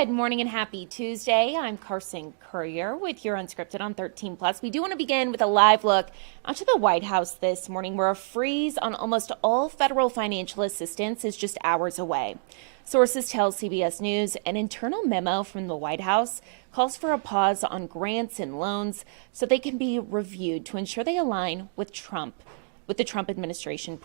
Good morning and happy Tuesday. I'm Carson Courier with your Unscripted on 13 Plus. We do want to begin with a live look onto the White House this morning, where a freeze on almost all federal financial assistance is just hours away. Sources tell CBS News an internal memo from the White House calls for a pause on grants and loans so they can be reviewed to ensure they align with the Trump administration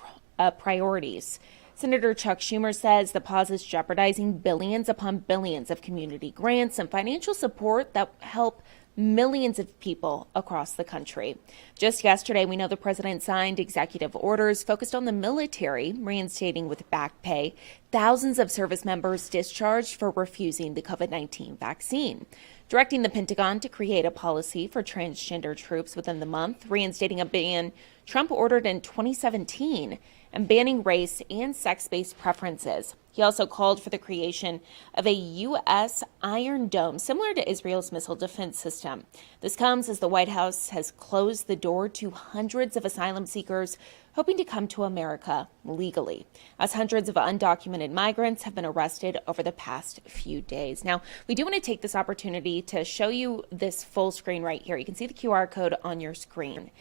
priorities. Senator Chuck Schumer says the pause is jeopardizing billions upon billions of community grants and financial support that help millions of people across the country. Just yesterday, we know the president signed executive orders focused on the military, reinstating with back pay thousands of service members discharged for refusing the COVID-19 vaccine, directing the Pentagon to create a policy for transgender troops within the month, reinstating a ban Trump ordered in 2017, and banning race and sex-based preferences. He also called for the creation of a U.S. Iron Dome, similar to Israel's missile defense system. This comes as the White House has closed the door to hundreds of asylum seekers hoping to come to America legally, as hundreds of undocumented migrants have been arrested over the past few days. Now, we do want to take this opportunity to show you this full screen right here. You can see the QR code on your screen.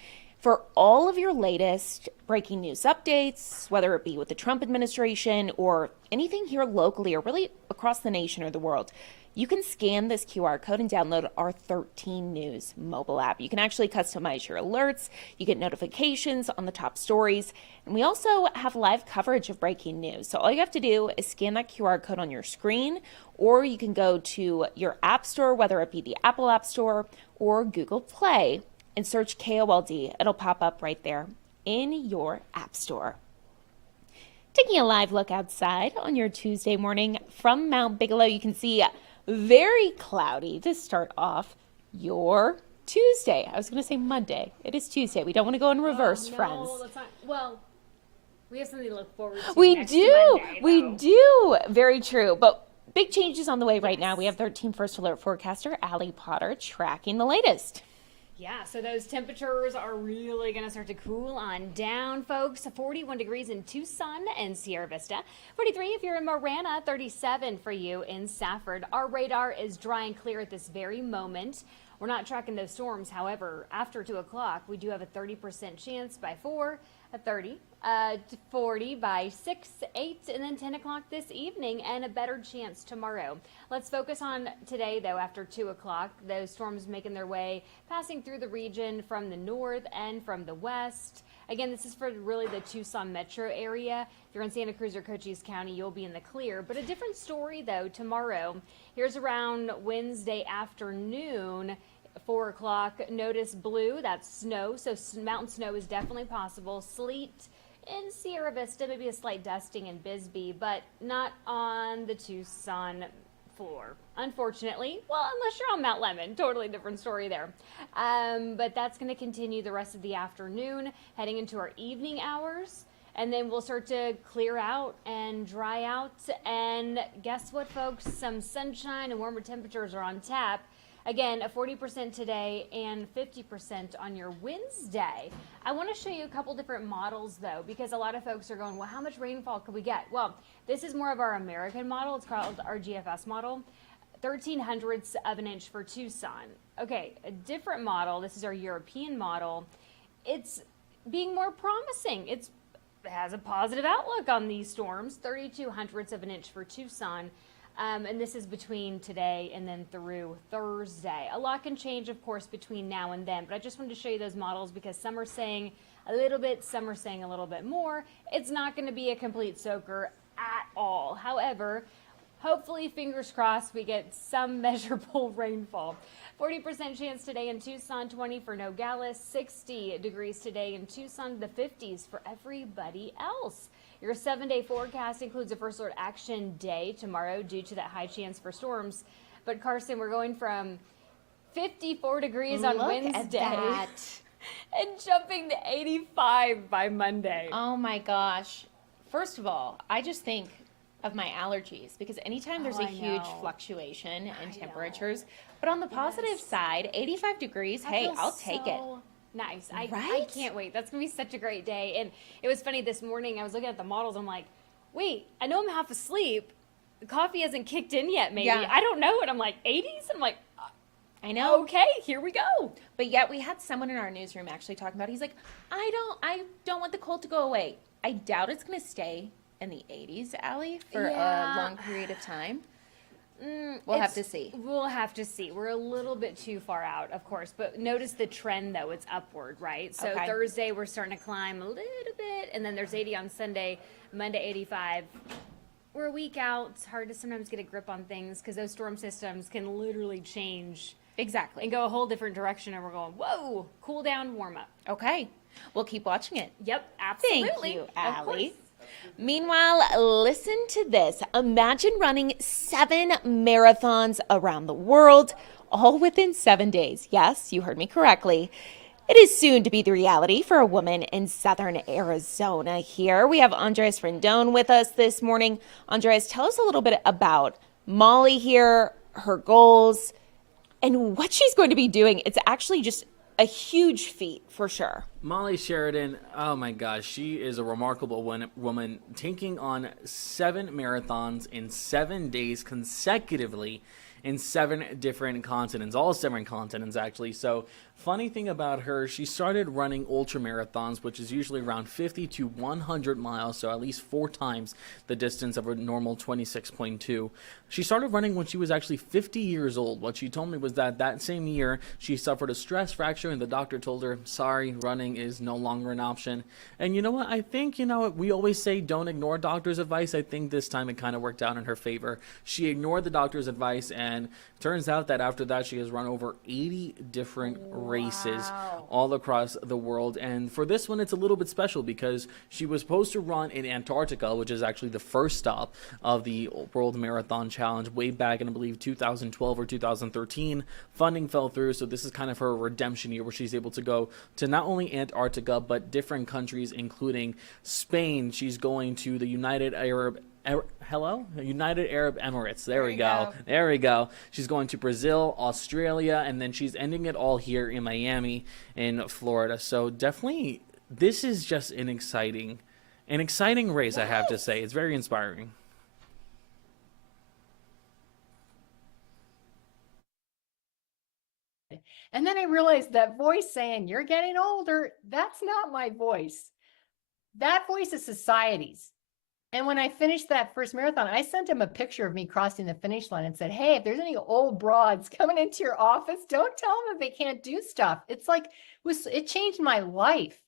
For all of your latest breaking news updates, whether it be with the Trump administration or anything here locally or really across the nation or the world, you can scan this QR code and download our 13 News mobile app. You can actually customize your alerts. You get notifications on the top stories. And we also have live coverage of breaking news. So all you have to do is scan that QR code on your screen, or you can go to your app store, whether it be the Apple App Store or Google Play, and search KOLD. It'll pop up right there in your app store. Taking a live look outside on your Tuesday morning from Mount Bigelow, you can see very cloudy to start off your Tuesday. I was going to say Monday. It is Tuesday. We don't want to go in reverse, friends. That's not, well, we have something to look forward to. We next do. Monday, We though. do. Very true. But big changes on the way right now. We have 13 First Alert forecaster Allie Potter tracking the latest. Yeah, so those temperatures are really going to start to cool on down, folks. 41 degrees in Tucson and Sierra Vista. 43 if you're in Marana. 37 for you in Safford. Our radar is dry and clear at this very moment. We're not tracking those storms. However, after 2 o'clock, we do have a 30% chance by 4, a 30, 40 by 6, 8, and then 10 o'clock this evening, and a better chance tomorrow. Let's focus on today, though, after 2 o'clock. Those storms making their way, passing through the region from the north and from the west. Again, this is for really the Tucson metro area. If you're in Santa Cruz or Cochise County, you'll be in the clear. But a different story, though, tomorrow. Here's around Wednesday afternoon. 4 o'clock, notice blue, that's snow, so mountain snow is definitely possible. Sleet in Sierra Vista, maybe a slight dusting in Bisbee, but not on the Tucson floor, unfortunately. Well, unless you're on Mount Lemmon, totally different story there. But that's going to continue the rest of the afternoon, heading into our evening hours. And then we'll start to clear out and dry out. And guess what, folks? Some sunshine and warmer temperatures are on tap. Again, a 40% today and 50% on your Wednesday. I want to show you a couple different models, though, because a lot of folks are going, well, how much rainfall could we get? Well, this is more of our American model. It's called our GFS model. 0.13 of an inch for Tucson. Okay, a different model. This is our European model. It's being more promising. It has a positive outlook on these storms. 0.32 of an inch for Tucson. And this is between today and then through Thursday. A lot can change, of course, between now and then, but I just wanted to show you those models because some are saying a little bit, some are saying a little bit more. It's not going to be a complete soaker at all. However, hopefully, fingers crossed, we get some measurable rainfall. 40% chance today in Tucson, 20 for Nogales, 60 degrees today in Tucson, the 50s for everybody else. Your 7-day forecast includes a First Alert Action Day tomorrow due to that high chance for storms. But Carson, we're going from 54 degrees on Wednesday and jumping to 85 by Monday. Oh my gosh. First of all, I just think of my allergies because anytime there's a huge fluctuation in temperatures, but on the positive side, 85 degrees, hey, I'll take it. Nice. I can't wait. That's going to be such a great day. And it was funny this morning. I was looking at the models. I'm like, wait, I know I'm half asleep. coffee hasn't kicked in yet, maybe. Yeah. I don't know. And I'm like, 80s? I'm like, I know. okay, here we go. But yet we had someone in our newsroom actually talking about, he's like, I don't want the cold to go away. I doubt it's going to stay in the 80s, Allie, for Yeah. a long period of time. We'll have to see. We'll have to see. We're a little bit too far out, of course, but notice the trend though, it's upward, right? So Okay. Thursday we're starting to climb a little bit, and then there's 80 on Sunday, Monday 85. We're a week out. It's hard to sometimes get a grip on things because those storm systems can literally change Exactly. and go a whole different direction, and we're going, whoa, cool down, warm up. Okay. We'll keep watching it. Yep, Thank absolutely. you, Of course. Allie. Meanwhile, listen to this. Imagine running 7 marathons around the world, all within 7 days. Yes, you heard me correctly. It is soon to be the reality for a woman in southern Arizona here. We have Andres Rendon with us this morning. Andres, tell us a little bit about Molly here, her goals, and what she's going to be doing. It's actually just a huge feat for sure. Molly Sheridan, oh my gosh, she is a remarkable woman taking on 7 marathons in 7 days consecutively in 7 different continents, all 7 continents actually. So funny thing about her, she started running ultra marathons, which is usually around 50 to 100 miles, so at least 4 times the distance of a normal 26.2. She started running when she was actually 50 years old. What she told me was that same year she suffered a stress fracture, and the doctor told her, sorry, running is no longer an option. And you know what? I think, we always say don't ignore doctor's advice. I think this time it kind of worked out in her favor. She ignored the doctor's advice, and turns out that after that she has run over 80 different races all across the world. And for this one, it's a little bit special because she was supposed to run in Antarctica, which is actually the first stop of the World Marathon Challenge way back in, I believe, 2012 or 2013. Funding fell through, so this is kind of her redemption year where she's able to go to not only Antarctica but different countries, including Spain. She's going to the United Arab Emirates. There we go. There we go. She's going to Brazil, Australia, and then she's ending it all here in Miami, in Florida. So definitely, this is just an exciting race, I have to say. It's very inspiring. And then I realized that voice saying, you're getting older, that's not my voice. That voice is society's. And when I finished that first marathon, I sent him a picture of me crossing the finish line and said, hey, if there's any old broads coming into your office, don't tell them if they can't do stuff. It's like, it changed my life.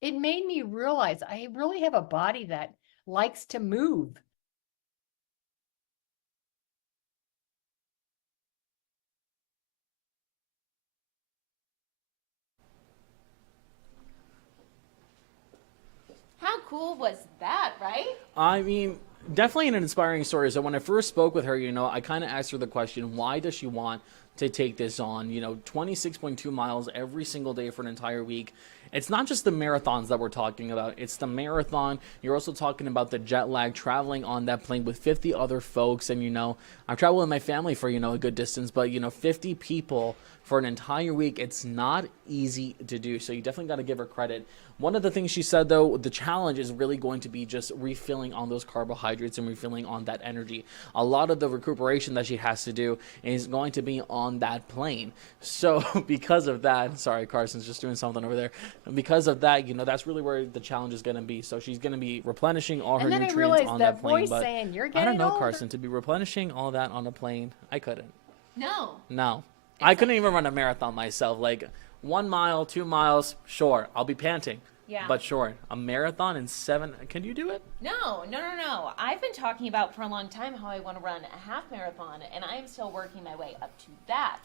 It made me realize I really have a body that likes to move. How cool was that, right? I mean, definitely an inspiring story. So when I first spoke with her, I kind of asked her the question, why does she want to take this on? 26.2 miles every single day for an entire week. It's not just the marathons that we're talking about. It's the marathon. You're also talking about the jet lag, traveling on that plane with 50 other folks. And, I've traveled with my family for, a good distance, but, 50 people for an entire week, it's not easy to do. So you definitely got to give her credit. One of the things she said, though, the challenge is really going to be just refilling on those carbohydrates and refilling on that energy. A lot of the recuperation that she has to do is going to be on that plane. So because of that, sorry, Carson's just doing something over there. Because of that, that's really where the challenge is going to be. So she's going to be replenishing all her nutrients on that plane. Voice But saying, you're I getting don't know, older. Carson, to be replenishing all that on a plane, I couldn't. No. I couldn't even run a marathon myself. Like 1 mile, 2 miles, sure, I'll be panting. Yeah. But sure, a marathon in 7, can you do it? No. I've been talking about for a long time how I want to run a half marathon, and I'm still working my way up to that.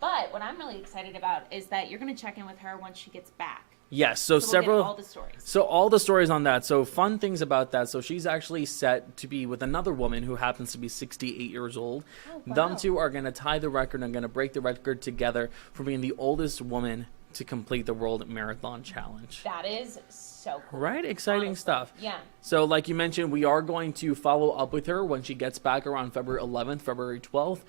But what I'm really excited about is that you're going to check in with her once she gets back. Yes, so We'll several. get all the stories. So all the stories on that. So fun things about that. So she's actually set to be with another woman who happens to be 68 years old. Oh, wow. Them two are going to tie the record and going to break the record together for being the oldest woman to complete the World Marathon Challenge. That is so cool. Right? Exciting Honestly. stuff. Yeah. So like you mentioned, we are going to follow up with her when she gets back around February 11th, February 12th,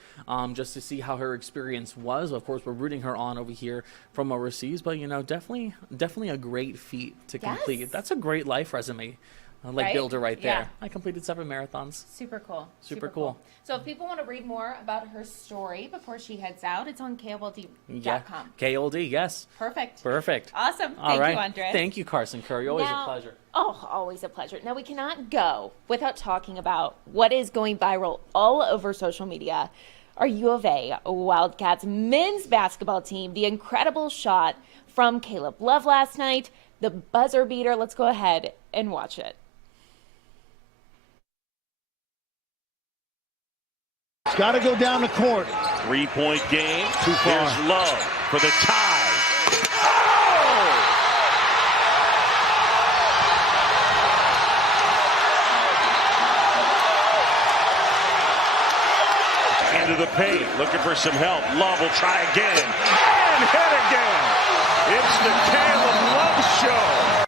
just to see how her experience was. Of course, we're rooting her on over here from overseas, but definitely a great feat to complete. Yes. That's a great life resume. like Right? builder right there. Yeah. I completed 7 marathons. Super cool. Super cool. So if people want to read more about her story before she heads out, it's on KOLD.com. Yeah. KOLD, yes. Perfect. Perfect. Awesome. All Thank right. you, Andres. Thank you, Carson Curry. Always Now- a pleasure. Oh, always a pleasure. Now, we cannot go without talking about what is going viral all over social media. Our U of A Wildcats men's basketball team, the incredible shot from Caleb Love last night, the buzzer beater. Let's go ahead and watch it. It's got to go down the court. 3-point game. Too far. Here's Love for the tie. Into the paint, looking for some help. Love will try again. And hit again. It's the Caleb Love Show.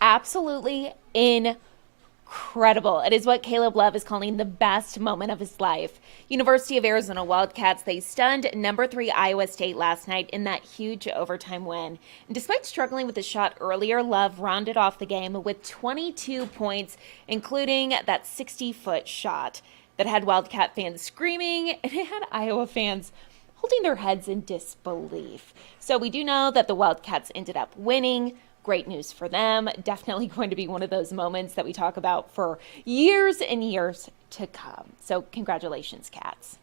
Absolutely incredible. It is what Caleb Love is calling the best moment of his life. University of Arizona Wildcats, they stunned number 3 Iowa State last night in that huge overtime win. And despite struggling with the shot earlier, Love rounded off the game with 22 points, including that 60-foot shot that had Wildcat fans screaming, and it had Iowa fans holding their heads in disbelief. So we do know that the Wildcats ended up winning. Great news for them. Definitely going to be one of those moments that we talk about for years and years to come. So congratulations, Cats.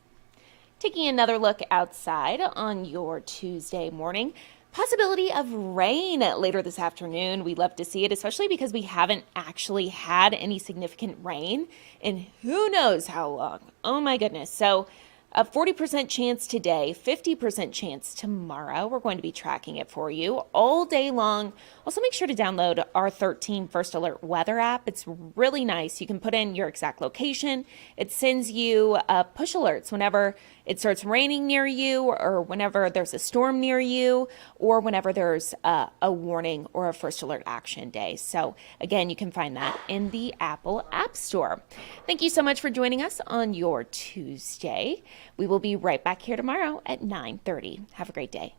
Taking another look outside on your Tuesday morning. Possibility of rain later this afternoon. We love to see it, especially because we haven't actually had any significant rain in who knows how long. Oh my goodness. So a 40% chance today, 50% chance tomorrow. We're going to be tracking it for you all day long. Also, make sure to download our 13 First Alert weather app. It's really nice. You can put in your exact location. It sends you push alerts whenever it starts raining near you, or whenever there's a storm near you, or whenever there's a warning or a First Alert action day. So again, you can find that in the Apple App Store. Thank you so much for joining us on your Tuesday. We will be right back here tomorrow at 9:30. Have a great day.